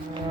Yeah.